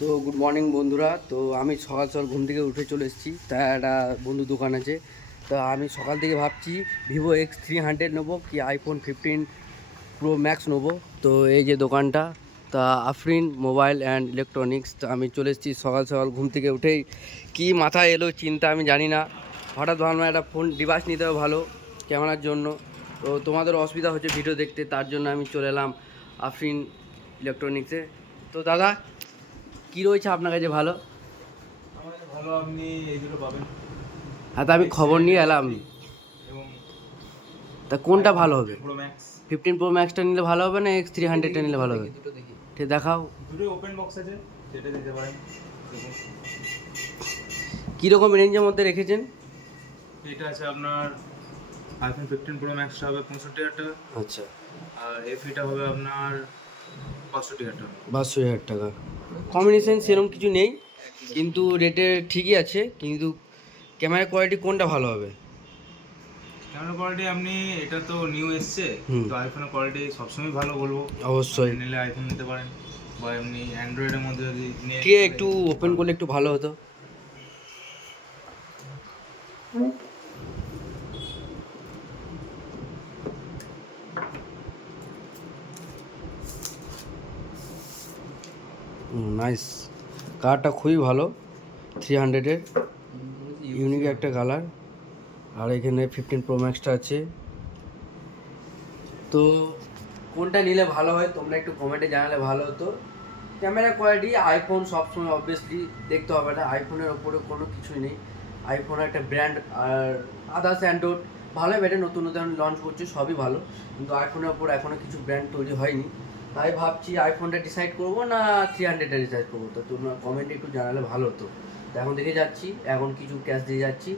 তো good morning বন্ধুরা। তো আমি সকাল সকাল ঘুম থেকে উঠে চলে এসেছি। তা একটা বন্ধু দোকান আছে, তা আমি সকাল থেকে ভাবছি Vivo X300 নেবো কি iPhone 15 Pro Max নেবো। তো এই যে দোকানটা, তা আফরিন মোবাইল অ্যান্ড ইলেকট্রনিক্স। তো আমি চলে এসেছি সকাল সকাল ঘুম থেকে উঠেই, কি মাথায় এলো চিন্তা আমি জানি না, হঠাৎ ভাবলাম একটা ফোন ডিভাইস নিতে হবে ভালো ক্যামেরার জন্য। তো তোমাদের অসুবিধা হচ্ছে ভিডিও দেখতে, তার জন্য আমি চলে এলাম আফরিন ইলেকট্রনিক্সে। তো দাদা, কি রয়েছে আপনার কাছে ভালো? আমার কাছে ভালো আপনি এই দুটো পাবেন। হ্যাঁ, তা আমি খবর নিয়ে এলাম। এবং তা কোনটা আইফোন ভালো হবে? 15 প্রো ম্যাক্স। 15 Pro Max-টা নিলে ভালো হবে না X300-টা নিলে ভালো হবে? ঠিক দেখাও। দুটোই ওপেন বক্স আছে, যেটা দিতে পারেন। দেখুন, কীরকম রেঞ্জের মধ্যে রেখেছেন? এটা আছে আপনার আইফোন 15 প্রো ম্যাক্সটা হবে 65,000 টাকা, আচ্ছা, আর এফিটা হবে আপনার 65,000 টাকা। 62,000 টাকা। কম্বিনেশন সেরকম কিছু নেই, কিন্তু রেটে ঠিকই আছে, কিন্তু ক্যামেরা কোয়ালিটি কোনটা ভালো হবে? ক্যামেরা কোয়ালিটি আপনি, এটা তো নিউ এসছে, হুম। তো আইফোনের কোয়ালিটি সবসময় ভালো বলবো। অবশ্যই। আপনি নিলে আইফোন নিতে পারেন, বা এমনি অ্যান্ড্রয়েডের মধ্যে যদি নিয়ে ঠিক আছে, একটু ওপেন করলে একটু ভালো হতো। নাইস, কালারটা খুবই ভালো। 300-এর ইউনিক একটা কালার। আর এখানে 15 Pro Max-টা আছে। তো কোনটা নিলে ভালো হয় তোমরা একটু কমেন্টে জানালে ভালো হতো। ক্যামেরা কোয়ালিটি আইফোন সবসময় অবভিয়াসলি দেখতে হবে না, আইফোনের ওপরে কোনো কিছুই নেই। আইফোন একটা ব্র্যান্ড, আর আদার্স অ্যান্ড্রয়েড ভালোই বেটে, নতুন নতুন লঞ্চ করছে সবই ভালো, কিন্তু আইফোনের ওপর এখনও কিছু ব্র্যান্ড তৈরি হয়নি। তাই ভাবছি আইফোনটা ডিসাইড করবো না 300-টা ডিসাইড করবো। তো তোমরা কমেন্টে একটু জানালে ভালো হতো। তো এখন দেখে যাচ্ছি, এখন কিছু ক্যাশ দিয়ে যাচ্ছি,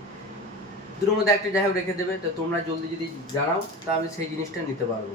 দুটোর মধ্যে একটা যাই হোক রেখে দেবে। তো তোমরা জলদি যদি জানাও তা আমি সেই জিনিসটা নিতে পারবো।